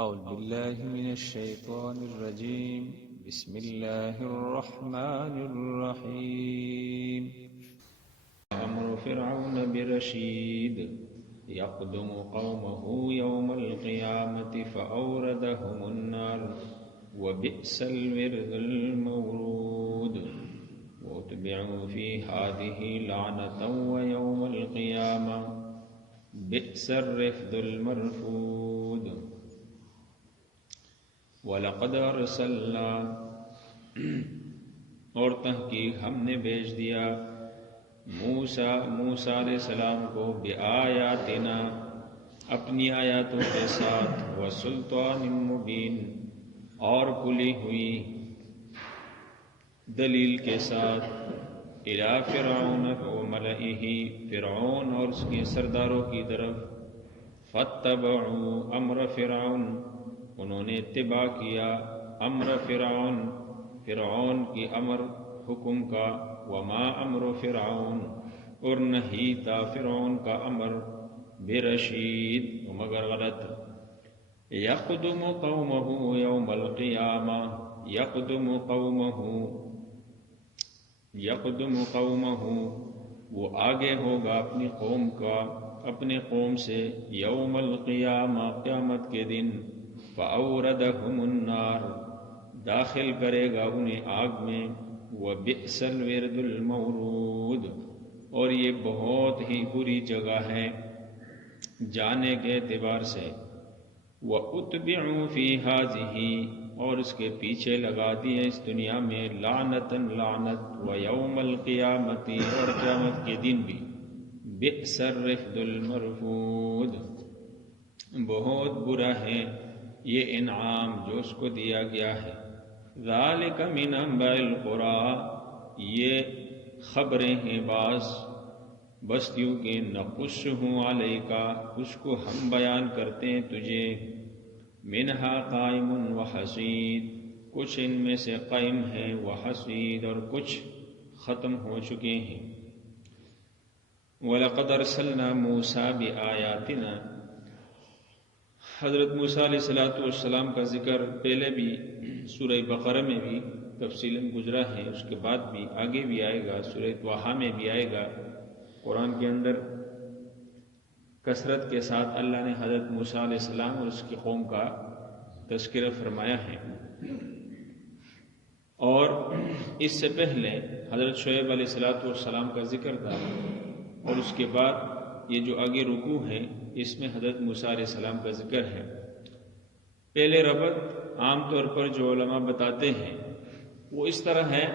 أعوذ بالله من الشيطان الرجيم. بسم الله الرحمن الرحيم. أمر فرعون برشيد يقدم قومه يوم القيامة فأوردهم النار وبئس الورد المورود واتبعوا في هذه لعنة ويوم القيامة بئس الرفد المرفود. وَلَقَدْ أَرْسَلْنَا اور تحقیق ہم نے بھیج دیا موسیٰ علیہ السلام کو بِآیاتنا اپنی آیاتوں کے ساتھ وَسُلْطَانٍ مُبِین اور کھلی ہوئی دلیل کے ساتھ إِلَىٰ فِرْعَوْنَ وَمَلَئِهِ فرعون اور اس کے سرداروں کی طرف فَاتَّبَعُوا أَمْرَ فِرْعَوْنَ انہوں نے اتباع کیا امر فرعون کی امر حکم کا وما امر فرعون اور نہیں تھا فرعون کا امر برشید مگر غلط. یقدم قومہ یوم القیامہ یقدم قومہ وہ آگے ہوگا اپنی قوم کا اپنے قوم سے یوم القیامہ قیامت کے دن فَأَوْرَدَهُمُ النَّارِ داخل کرے گا انہیں آگ میں وَبِئْسَ الْوِرْدُ الْمَوْرُودُ اور یہ بہت ہی بری جگہ ہے جانے کے اعتبار سے. وَأُتْبِعُوا فِي هَٰذِهِ اور اس کے پیچھے لگا دیے اس دنیا میں لعنتاً لعنت وَيَوْمَ الْقِيَامَةِ اور قیامت کے دن بھی بِئْسَ الرِّفْدُ الْمَرْفُودُ بہت برا ہے یہ انعام جو اس کو دیا گیا ہے. ذالک من انباء القری یہ خبریں ہیں بعض بستیوں کے نقصہ علیک اس کو ہم بیان کرتے ہیں تجھے. منہا قائم وحصید کچھ ان میں سے قائم ہیں وحصید اور کچھ ختم ہو چکے ہیں. وَلَقَدْ أَرْسَلْنَا مُوسَىٰ بِآيَاتِنَا حضرت موسیٰ علیہ السلام کا ذکر پہلے بھی سورہ بقرہ میں بھی تفصیلاً گزرا ہے، اس کے بعد بھی آگے بھی آئے گا، سورہ طٰہٰ میں بھی آئے گا. قرآن کے اندر کثرت کے ساتھ اللہ نے حضرت موسیٰ علیہ السلام اور اس کی قوم کا تذکرہ فرمایا ہے. اور اس سے پہلے حضرت شعیب علیہ السلام کا ذکر تھا اور اس کے بعد یہ جو آگے رکوع ہے اس میں حضرت موسیٰ علیہ السلام کا ذکر ہے. پہلے ربط عام طور پر جو علماء بتاتے ہیں وہ اس طرح ہے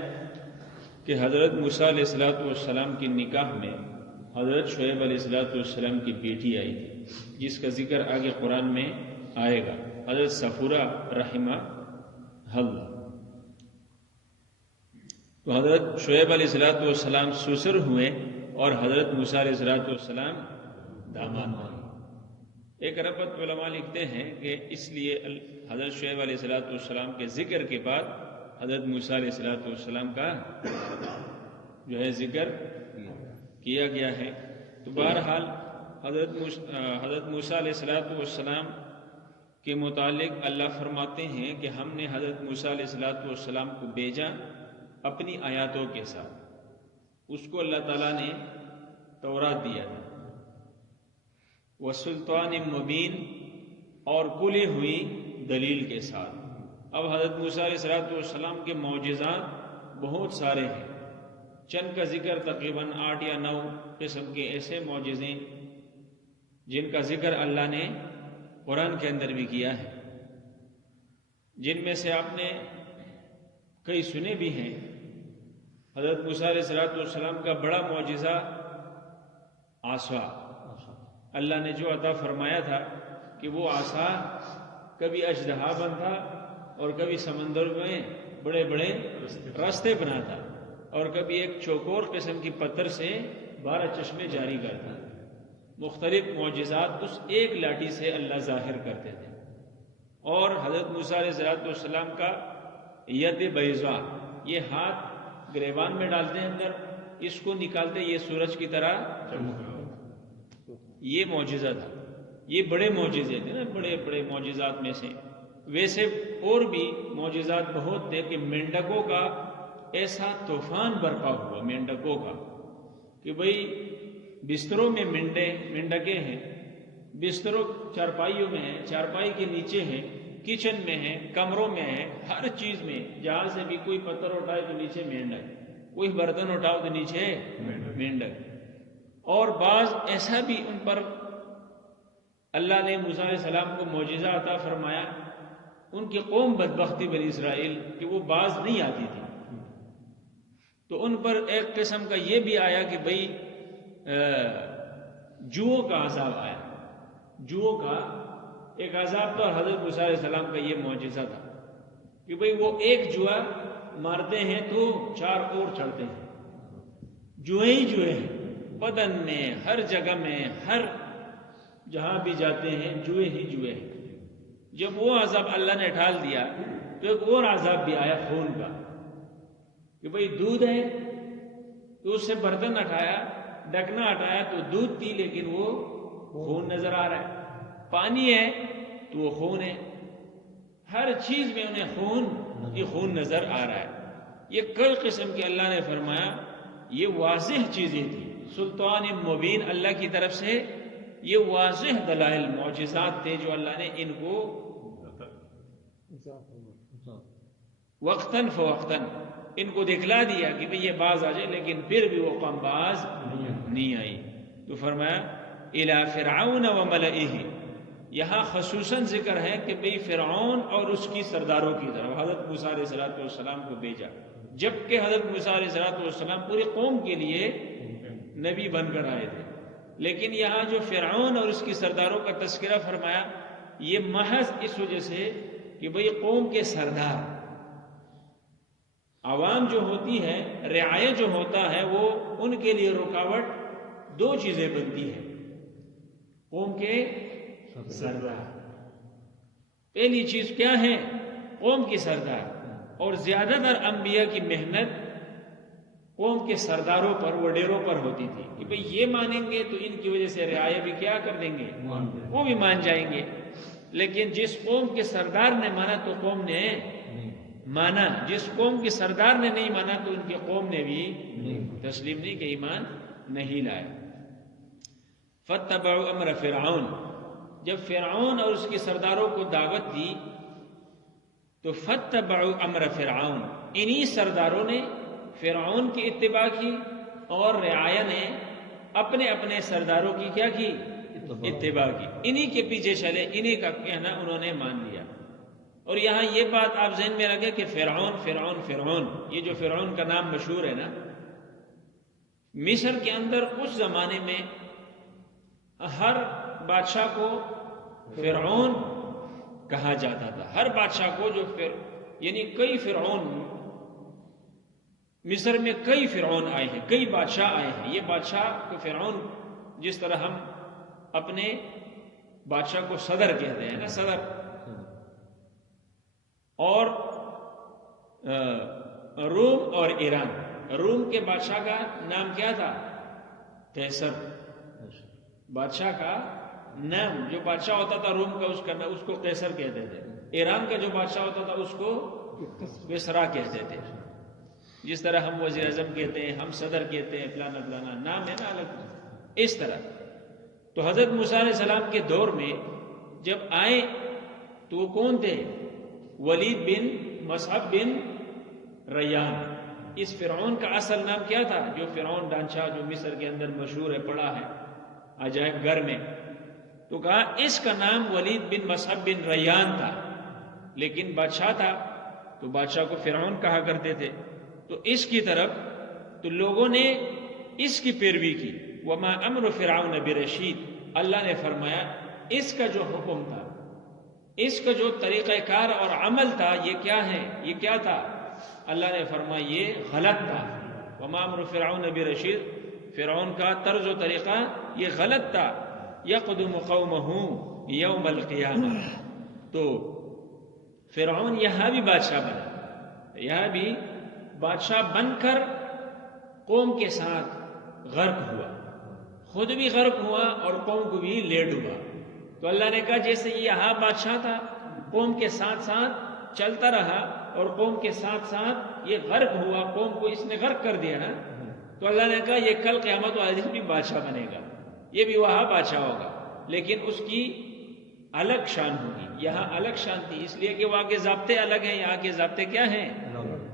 کہ حضرت موسیٰ علیہ السلام کی نکاح میں حضرت شعیب علیہ السلام کی بیٹی آئی تھی جس کا ذکر آگے قرآن میں آئے گا، حضرت صفورہ رحمہ اللہ. تو حضرت شعیب علیہ السلام سسر ہوئے اور حضرت موسیٰ علیہ السلام داماد ہوئے. ایک ربط علماء لکھتے ہیں کہ اس لیے حضرت شعیب علیہ السلام کے ذکر کے بعد حضرت موسیٰ علیہ السلام کا جو ہے ذکر کیا گیا ہے. تو بہرحال حضرت موسیٰ علیہ السلام کے متعلق اللہ فرماتے ہیں کہ ہم نے حضرت موسیٰ علیہ السلام کو بھیجا اپنی آیاتوں کے ساتھ. اس کو اللہ تعالیٰ نے تورات دیا تھا وَسُلْطَانٍ مُبِین اور کھلی ہوئی دلیل کے ساتھ. اب حضرت موسیٰ علیہ السلام کے معجزات بہت سارے ہیں، چند کا ذکر تقریباً 8 یا 9 قسم کے ایسے معجزے جن کا ذکر اللہ نے قرآن کے اندر بھی کیا ہے، جن میں سے آپ نے کئی سنے بھی ہیں. حضرت موسیٰ علیہ السلام کا بڑا معجزہ عصا، اللہ نے جو عطا فرمایا تھا کہ وہ عصا کبھی اژدہا بنتا اور کبھی سمندر میں بڑے بڑے راستے بناتا اور کبھی ایک چوکور قسم کی پتھر سے 12 چشمے جاری کرتا. مختلف معجزات اس ایک لاٹھی سے اللہ ظاہر کرتے تھے. اور حضرت موسیٰ علیہ السلام کا ید بیضا یہ ہاتھ گریبان میں ڈالتے ہیں اندر، اس کو نکالتے یہ سورج کی طرح یہ معجزہ تھا. یہ بڑے معجزے تھے نا، بڑے بڑے معجزات میں سے۔ ویسے اور بھی معجزات بہت تھے کہ مینڈکوں کا ایسا طوفان برپا ہوا، مینڈکوں کا، کہ بھئی بستروں میں مینڈکیں ہیں، بستروں چارپائیوں میں ہیں، چارپائی کے نیچے ہیں، کچن میں ہیں، کمروں میں ہیں، ہر چیز میں، جہاں سے بھی کوئی پتھر اٹھائے تو نیچے مینڈک، کوئی برتن اٹھاؤ تو نیچے مینڈک۔ اور بعض ایسا بھی ان پر اللہ نے موسیٰ علیہ السلام کو معجزہ عطا فرمایا، ان کی قوم بدبختی بنی اسرائیل کہ وہ باز نہیں آتی تھی، تو ان پر ایک قسم کا یہ بھی آیا کہ بھئی جوؤں کا عذاب آیا، جوؤں کا ایک عذاب تھا، اور حضرت موسیٰ علیہ السلام کا یہ معجزہ تھا کہ بھئی وہ ایک جوا مارتے ہیں تو 4 اور چڑھتے ہیں، جوئے ہی جوئے ہیں، بدن میں، ہر جگہ میں، ہر جہاں بھی جاتے ہیں جوئے ہی جوئے ہیں۔ جب وہ عذاب اللہ نے ڈھال دیا تو ایک اور عذاب بھی آیا خون کا، کہ بھئی دودھ ہے تو اس سے برتن ہٹایا، ڈھکنا ہٹایا تو دودھ تھی لیکن وہ خون نظر آ رہا ہے، پانی ہے تو وہ خون ہے، ہر چیز میں انہیں خون نظر آ رہا ہے۔ یہ کئی قسم کی اللہ نے فرمایا یہ واضح چیزیں تھیں، سلطان مبین اللہ کی طرف سے یہ واضح دلائل معجزات تھے جو اللہ نے ان کو وقتاً فوقتاً ان کو دکھلا دیا کہ بھئی یہ باز آ جائے، لیکن پھر بھی وہ قوم باز نہیں آئی۔ تو فرمایا الی فرعون وملئہ، یہاں خصوصاً ذکر ہے کہ بھئی فرعون اور اس کی سرداروں کی طرف حضرت موسیٰ علیہ السلام کو بھیجا، جبکہ حضرت موسیٰ علیہ السلام پوری قوم کے لیے نبی بن کر آئے تھے، لیکن یہاں جو فرعون اور اس کی سرداروں کا تذکرہ فرمایا یہ محض اس وجہ سے کہ بھئی قوم کے سردار، عوام جو ہوتی ہے، رعایا جو ہوتا ہے، وہ ان کے لیے رکاوٹ 2 چیزیں بنتی ہیں قوم کے سردار۔ پہلی چیز کیا ہے؟ قوم کے سردار، اور زیادہ تر انبیاء کی محنت قوم کے سرداروں پر، وڈیروں پر ہوتی تھی کہ بھئی یہ مانیں گے تو ان کی وجہ سے رعایا بھی کیا کر دیں گے، وہ بھی مان جائیں گے۔ لیکن جس قوم کے سردار نے مانا تو قوم نے مانا، جس قوم کے سردار نے نہیں مانا تو ان کی قوم نے بھی تسلیم نہیں، کہ ایمان نہیں لائے۔ فاتبعوا امر فرعون، جب فرعون اور اس کے سرداروں کو دعوت دی تو فاتبعوا امر فرعون، انہی سرداروں نے فرعون کی اتباع کی، اور رعایا نے اپنے اپنے سرداروں کی کیا کی؟ اتباع کی، انہی کے پیچھے چلے، انہی کا کہنا انہوں نے مان لیا۔ اور یہاں یہ بات آپ ذہن میں رکھیں کہ فرعون فرعون فرعون، یہ جو فرعون کا نام مشہور ہے نا، مصر کے اندر اس زمانے میں ہر بادشاہ کو فرعون کہا جاتا تھا، ہر بادشاہ کو، جو یعنی کئی فرعون، مصر میں کئی فرعون آئے ہیں، کئی بادشاہ آئے ہیں۔ یہ بادشاہ کو فرعون، جس طرح ہم اپنے بادشاہ کو صدر کہتے ہیں نا، صدر، اور روم اور ایران، روم کے بادشاہ کا نام کیا تھا؟ قیصر، بادشاہ کا نام، جو بادشاہ ہوتا تھا روم کا، اس کو قیصر کہتے تھے۔ ایران کا جو بادشاہ ہوتا تھا اس کو کسریٰ کہتے تھے، جس طرح ہم وزیر اعظم کہتے ہیں، ہم صدر کہتے ہیں، فلانا فلانا نام ہے نا الگ، اس طرح۔ تو حضرت موسیٰ علیہ السلام کے دور میں جب آئے تو وہ کون تھے؟ ولید بن مصعب بن ریان۔ اس فرعون کا اصل نام کیا تھا؟ جو فرعون ڈانچہ جو مصر کے اندر مشہور ہے، پڑا ہے عجائب گھر میں، تو کہا اس کا نام ولید بن مصعب بن ریان تھا، لیکن بادشاہ تھا تو بادشاہ کو فرعون کہا کرتے تھے۔ تو اس کی طرف تو لوگوں نے اس کی پیروی کی۔ وما امر فرعون برشید، اللہ نے فرمایا اس کا جو حکم تھا، اس کا جو طریقہ کار اور عمل تھا، یہ کیا ہے؟ یہ کیا تھا؟ اللہ نے فرمایا یہ غلط تھا۔ وما امر فرعون برشید، فرعون کا طرز و طریقہ یہ غلط تھا۔ یقدم قومہ یوم القیامہ، تو فرعون یہاں بھی بادشاہ بنا، یہاں بھی بادشاہ بن کر قوم کے ساتھ غرق ہوا، خود بھی غرق ہوا اور قوم کو بھی لے ڈوبا۔ تو اللہ نے کہا جیسے یہ یہاں بادشاہ تھا، قوم کے ساتھ ساتھ چلتا رہا اور قوم کے ساتھ ساتھ یہ غرق ہوا، قوم کو اس نے غرق کر دیا نا، تو اللہ نے کہا یہ کل قیامت والے دن بھی بادشاہ بنے گا، یہ بھی وہاں بادشاہ ہوگا، لیکن اس کی الگ شان ہوگی، یہاں الگ شان تھی اس لیے کہ وہاں کے ضابطے الگ ہیں، یہاں کے ضابطے کیا ہیں؟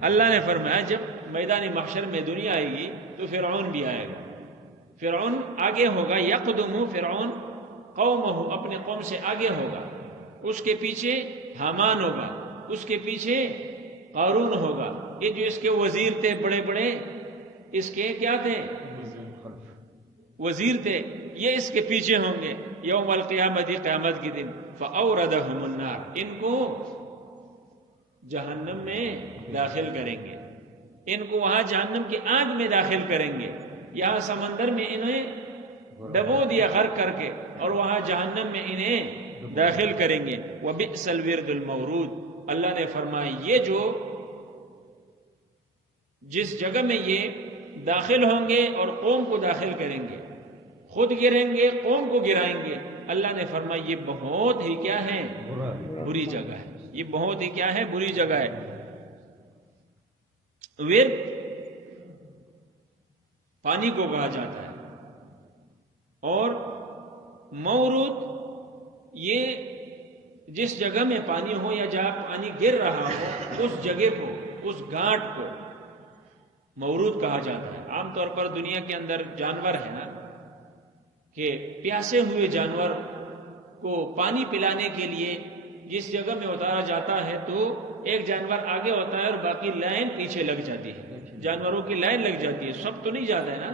اللہ نے فرمایا جب میدان محشر میں دنیا آئے گی تو فرعون بھی آئے گا، فرعون آگے ہوگا، یقدم فرعون قومہ، اپنے قوم سے آگے ہوگا، اس کے پیچھے حامان ہوگا، اس کے پیچھے قارون ہوگا، یہ جو اس کے وزیر تھے بڑے بڑے، اس کے کیا تھے؟ وزیر تھے، یہ اس کے پیچھے ہوں گے یوم القیامت، قیامت کے دن، فاوردہم النار، ان کو جہنم میں داخل کریں گے، ان کو وہاں جہنم کی آگ میں داخل کریں گے، یہاں سمندر میں انہیں ڈبو دیا غرق کر کے، اور وہاں جہنم میں انہیں داخل کریں گے۔ وبئس الورد المورود، اللہ نے فرمایا یہ جو جس جگہ میں یہ داخل ہوں گے اور قوم کو داخل کریں گے، خود گریں گے، قوم کو گرائیں گے، اللہ نے فرمایا یہ بہت ہی کیا ہے؟ بری جگہ ہے، یہ بہت ہی کیا ہے؟ بری جگہ ہے۔ ورد پانی کو کہا جاتا ہے، اور مورود یہ جس جگہ میں پانی ہو یا جہاں پانی گر رہا ہو اس جگہ کو، اس گھاٹ کو مورود کہا جاتا ہے۔ عام طور پر دنیا کے اندر جانور ہے نا کہ پیاسے ہوئے جانور کو پانی پلانے کے لیے جس جگہ میں اتارا جاتا ہے تو ایک جانور آگے ہوتا ہے اور باقی لائن پیچھے لگ جاتی ہے، جانوروں کی لائن لگ جاتی ہے، سب تو نہیں جاتا ہے نا،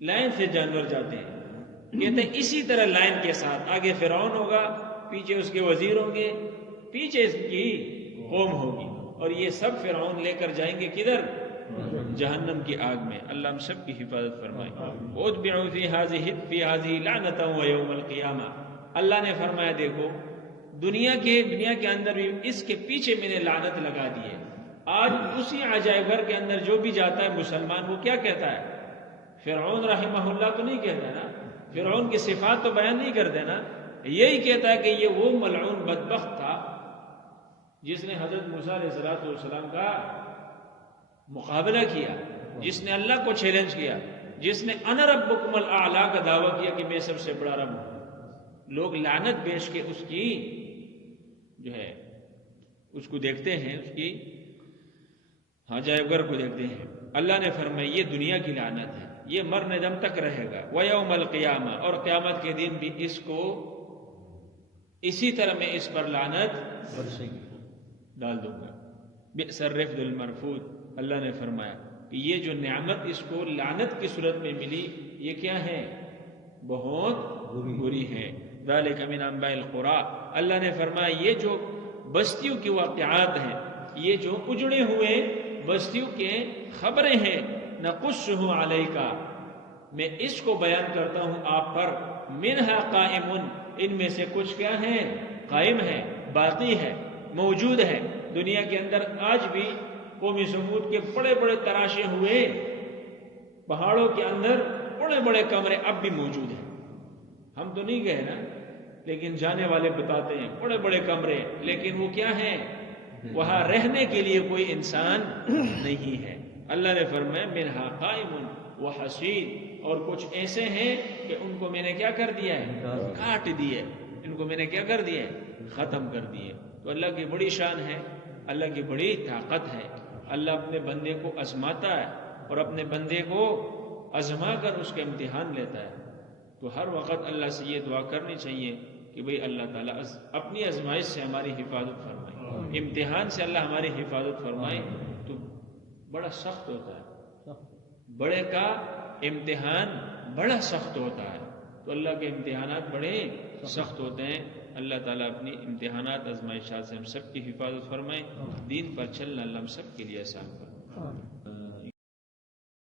لائن سے جانور جاتے ہیں۔ کہتے ہیں اسی طرح لائن کے ساتھ آگے فرعون ہوگا، پیچھے اس کے وزیر ہوں گے، پیچھے اس کی قوم ہوگی، اور یہ سب فرعون لے کر جائیں گے کدھر؟ جہنم کی آگ میں۔ اللہ ہم سب کی حفاظت فرمائے۔ اتبعوا فی ہذہ لعنۃ ویوم القیامہ، اللہ نے فرمایا دیکھو دنیا کے اندر بھی اس کے پیچھے میں نے لعنت لگا دی ہے۔ آج اسی عجائب گھر کے اندر جو بھی جاتا ہے مسلمان وہ کیا کہتا ہے؟ فرعون رحمہ اللہ تو نہیں کہتا نا، فرعون کی صفات تو بیان نہیں کرتے نا، یہی کہتا ہے کہ یہ وہ ملعون بدبخت تھا جس نے حضرت موسیٰ علیہ السلام کا مقابلہ کیا، جس نے اللہ کو چیلنج کیا، جس نے انا ربکم الاعلی کا دعویٰ کیا کہ میں سب سے بڑا رب ہوں۔ لوگ لعنت بیچ کے اس کی جو ہے اس کو دیکھتے ہیں، اس کی عجائب گھر کو دیکھتے ہیں۔ اللہ نے فرمایا یہ دنیا کی لعنت ہے، یہ مرنے دم تک رہے گا۔ ویوم القیامہ، اور قیامت کے دن بھی اس کو اسی طرح میں اس پر لعنت ڈال دوں گا۔ بئس الرفد المرفود، اللہ نے فرمایا کہ یہ جو نعمت اس کو لعنت کی صورت میں ملی یہ کیا ہے؟ بہت بری ہے۔ ذالک من انباء القری، اللہ نے فرمایا یہ جو بستیوں کے واقعات ہیں، یہ جو اجڑے ہوئے بستیوں کے خبریں ہیں، نقصہ علیک، میں اس کو بیان کرتا ہوں آپ پر، منہا قائم، ان میں سے کچھ کیا ہے؟ قائم ہے، باقی ہے، موجود ہے۔ دنیا کے اندر آج بھی قوم سمود کے بڑے بڑے تراشے ہوئے پہاڑوں کے اندر بڑے بڑے کمرے اب بھی موجود ہیں، ہم تو نہیں گئے نا، لیکن جانے والے بتاتے ہیں بڑے بڑے کمرے، لیکن وہ کیا ہیں؟ وہاں رہنے کے لیے کوئی انسان نہیں ہے۔ اللہ نے فرمایا منہا قائم وحصید، اور کچھ ایسے ہیں کہ ان کو میں نے کیا کر دیا ہے؟ کاٹ دیے، ان کو میں نے کیا کر دیا ہے؟ ختم کر دیے۔ تو اللہ کی بڑی شان ہے، اللہ کی بڑی طاقت ہے، اللہ اپنے بندے کو آزماتا ہے اور اپنے بندے کو آزما کر اس کا امتحان لیتا ہے۔ تو ہر وقت اللہ سے یہ دعا کرنی چاہیے کہ بھئی اللہ تعالیٰ اپنی آزمائش سے ہماری حفاظت فرمائے، امتحان سے اللہ ہماری حفاظت فرمائے۔ تو بڑا سخت ہوتا ہے، بڑے کا امتحان بڑا سخت ہوتا ہے، تو اللہ کے امتحانات بڑے سخت ہوتے ہیں۔ اللہ تعالیٰ اپنی امتحانات آزمائشات سے ہم سب کی حفاظت فرمائے، دین پر چلنا اللہ ہم سب کے لیے آسان فرمائے۔